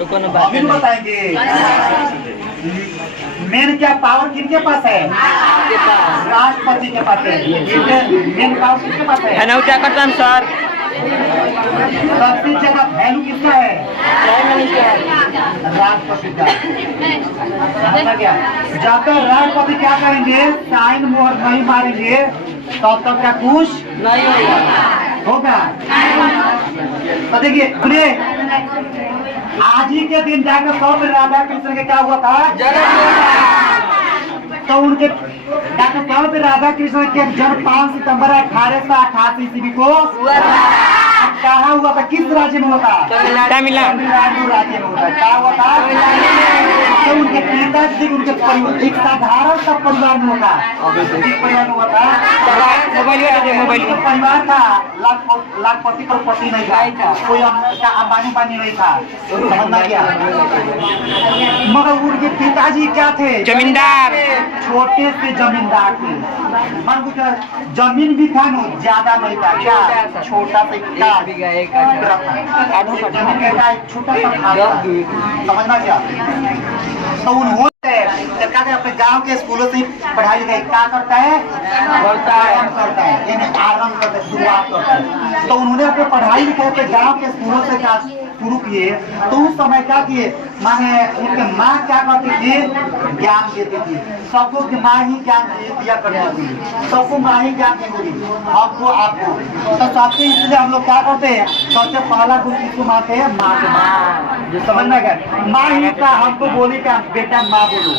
अभी बताएंगे। मेन क्या पावर किनके पास है? राष्ट्रपति के पास है। मेन पावर किसके पास है? क्या करता है सर? सबसे ज्यादा वैल्यू किसका है? राष्ट्रपति का। समझ गया? जब तक राष्ट्रपति क्या करेंगे, साइन मोहर नहीं मारेंगे तब तक क्या कुछ नहीं होगा। तो देखिए सुनिए, आज ही के दिन जाकर स्वामी राधा कृष्ण के क्या हुआ था? तो उनके डॉक्टर स्वामी राधा कृष्ण के जन्म 5 सितंबर 1888 ईस्वी को कहाँ हुआ था? किस राज्य में हुआ था? तमिलनाडु राज्य में हुआ था। क्या हुआ था? तो उनके पिताजी उनके परिवार एक साधारण सा परिवार में होता। परिवार में हुआ था, मोबाइल परिवार था, लाखपति करोड़पति नहीं था, कोई अंबानी नहीं था। समझना क्या? मगर उनके पिताजी क्या थे? जमींदार, छोटे से जमींदार थे। मान को जमीन भी था ना, ज्यादा नहीं था, क्या छोटा सा छोटा सा। समझना क्या? तो उन्होंने सरकार ने अपने गांव के स्कूलों से पढ़ाई लिखाई क्या करता है? आरंभ करता है, यानी आरंभ करता है, शुरुआत करता है। तो उन्होंने अपने पढ़ाई लिखाई अपने गांव के स्कूलों से क्या शुरू किए। तो उस समय क्या किए, माने उनके माँ क्या करती थी? ज्ञान देती थी सबको, माँ ही ज्ञान दिया करती थी सबको, माँ ही ज्ञान देती थी हमको आपको। तो सबसे इसलिए हम लोग क्या करते हैं, सबसे पहला गुरु किसको मानते हैं? माँ को। माँ समझना क्या? माँ ही का हमको बोली क्या बेटा माँ बोलो।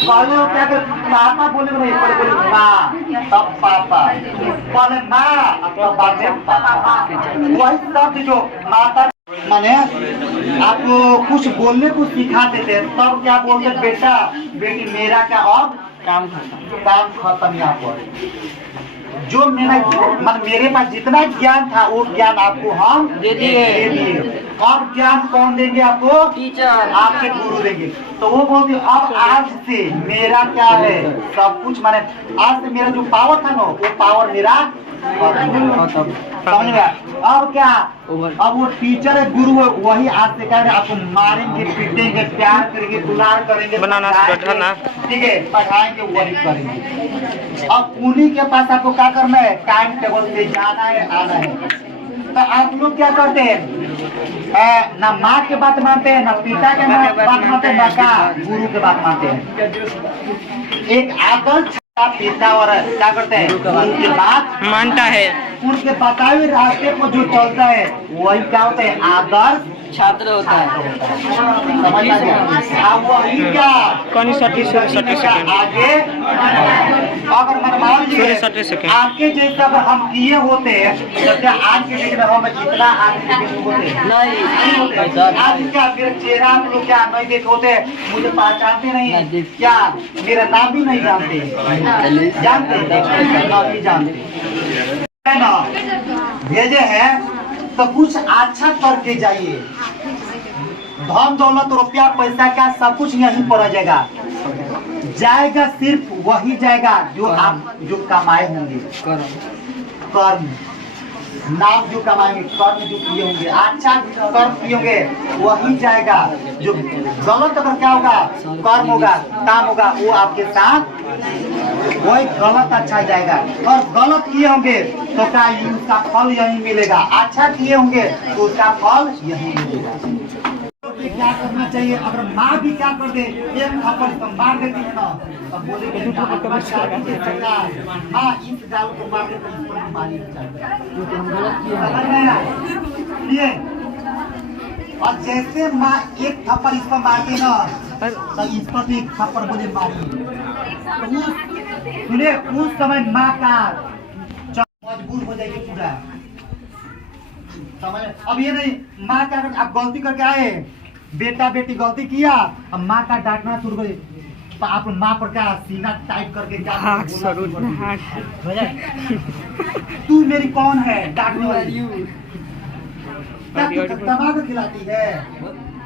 पहले वो क्या कर पापा बोले नहीं, पहले बोले माँ तब पापा, पहले माँ तब बाद में पापा। वही शब्द जो माता माने आपको कुछ बोलने को सिखा देते हैं, तब क्या बोलते बेटा बेटी मेरा क्या अब काम खत्म। यहाँ पर जो मेरे पास जितना ज्ञान था वो ज्ञान आपको हम दे दिए। अब ज्ञान कौन देंगे आपको? टीचर, आपके गुरु देंगे। तो वो बोलते अब आज से मेरा क्या है सब कुछ, माने आज से मेरा जो पावर था ना वो पावर मेरा समझ गया। अब क्या, अब वो टीचर है, गुरु है, वही आज से कह रहे आपको मारेंगे, पीटेंगे, प्यार करेंगे, दुलार करेंगे, बनाना ठीक है, पढ़ाएंगे, वही करेंगे। अब उन्हीं के पास आपको क्या करना है? टाइम टेबल से जाना है, आना है। तो आप लोग क्या करते हैं? ना माँ के बात मानते हैं, ना पिता के बात मानते हैं, ना का गुरु के बात मानते हैं। एक आदर्श पिता और क्या करते हैं? गुरु की बात मानता है। उनके बताए हुए रास्ते पर जो चलता है वही क्या होता है? आदर्श छात्र होता है। समझना क्या? वही क्या आगे अगर मान लीजिए आपके जैसे अगर हम किए होते तो क्या आज के डेट में हम इतना आगे होते नहीं? आज क्या मेरा चेहरा आप लोग क्या नहीं देख होते, मुझे पहचानते नहीं क्या? मेरा नाम भी नहीं जानते, जानते है ना? भेजे हैं तो कुछ अच्छा करके जाइए। धन दौलत रुपया पैसा का सब कुछ यहीं पर जाएगा, सिर्फ वही जाएगा जो आप जो कमाए होंगे, कर्म नाम जो कमाएंगे, कर्म जो किए होंगे, अच्छा कर्म किए होंगे वही जाएगा। जो गलत अगर क्या होगा, कर्म होगा, काम होगा, वो आपके साथ वही गलत अच्छा जाएगा। और गलत किए होंगे तो क्या उसका फल यही मिलेगा, अच्छा किए होंगे तो उसका फल यही मिलेगा। क्या करना चाहिए? अगर माँ भी क्या कर दे, एक थप्पड़ तो मार देती है ना, तो बोले माँ इस गाल को मार देती है। और जैसे माँ एक थप्पड़ इस पर मारती ना, तो इस पर भी एक थप्पड़ बोले मारी। सुने उस समय माँ का मजबूर हो जाएगी पूरा। समझ? अब ये नहीं माँ क्या आप गलती करके आए, बेटा बेटी गलती किया, अब माँ का डांटना शुरू कर, तो आप माँ पर क्या सीना टाइट करके क्या तू मेरी कौन है डांटने वाली? दिमाग खिलाती है।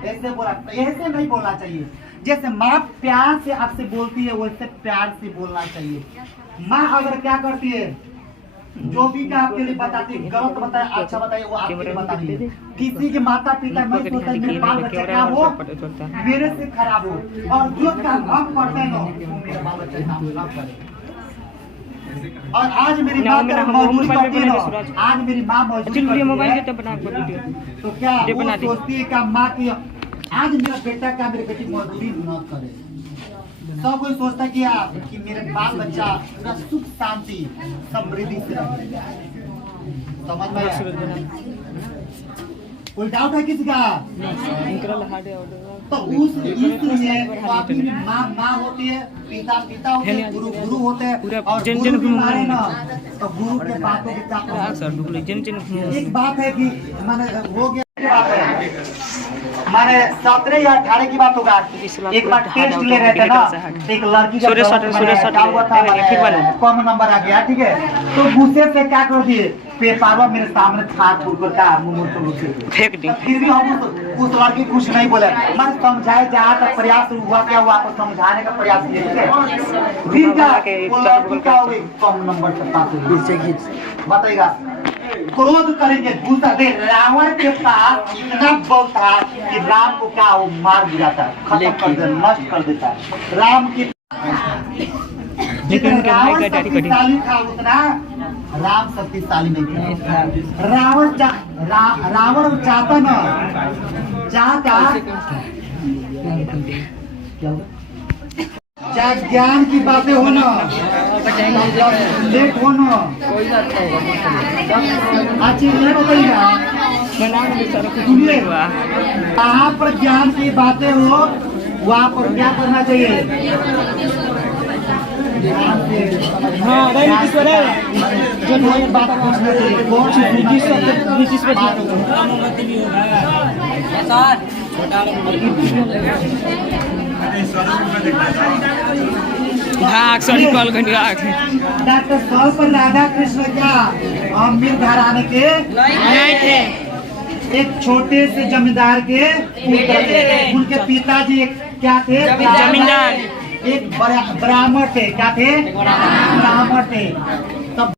ऐसे बोला, ऐसे नहीं बोलना चाहिए। जैसे माँ प्यार से आपसे बोलती है वैसे प्यार से बोलना चाहिए। माँ अगर क्या करती है, जो भी का आपके लिए बताती है, गलत बताए अच्छा बताए वो आपके लिए बताती है। किसी के माता पिता मैं सोचता है मेरे बाल बच्चे क्या हो मेरे से खराब हो, और जो काम हम करते हैं ना वो मेरे बाल बच्चे काम ना करे। और आज मेरी माँ मौजूद करती है ना, आज मेरी माँ मौजूद करती है तो क्या वो सोचती है कि माँ की आज मेरा बेटा क्या मेरी बेटी मजदूरी न करे। सब कोई सोचता कि मेरे बाल बच्चा पूरा सुख शांति समृद्धि से रहे। समझ में आया? कोई डाउट है किसी का? तो उस इसलिए आपकी माँ होती है, पिता होते हैं, गुरु होते हैं, और गुरु भी मारे ना तो गुरु के बातों की क्या। एक बात है कि मैंने हो गया बात है माने 17 या 18 की बात होगा। एक बार टेस्ट ले रहे थे ना, एक लड़की का हुआ था, कम नंबर आ गया, ठीक है, तो गुस्से से क्या कर दिए पेपर मेरे सामने छाट का फेंक दी। फिर भी हम उस लड़की कुछ नहीं बोले, मैं समझाए जहाँ तक प्रयास हुआ क्या हुआ आपको समझाने का प्रयास किया, ठीक है। फिर क्या वो लड़की क्या हो गई कम नंबर से पास हुई। बताइएगा क्रोध करेंगे गुस्सा दे। रावण के पास इतना बल था कि राम को क्या वो मार गिराता, खत्म कर देता, नष्ट कर देता। राम की जितना रावण शक्तिशाली था उतना राम शक्तिशाली नहीं था। रावण चाहता ना चाहे ज्ञान की बातें हो ना लेट हो ना अच्छी नहीं बताइएगा। कहाँ पर ज्ञान की बातें हो वहाँ पर क्या करना चाहिए। हाँ बात पूछना डॉक्टर साहब पर राधा कृष्ण क्या अमीर घराने के नहीं थे, एक छोटे से जमींदार के पुत्र थे। उनके पिताजी क्या थे जमींदार, एक ब्राह्मण थे। क्या थे? ब्राह्मण थे। तब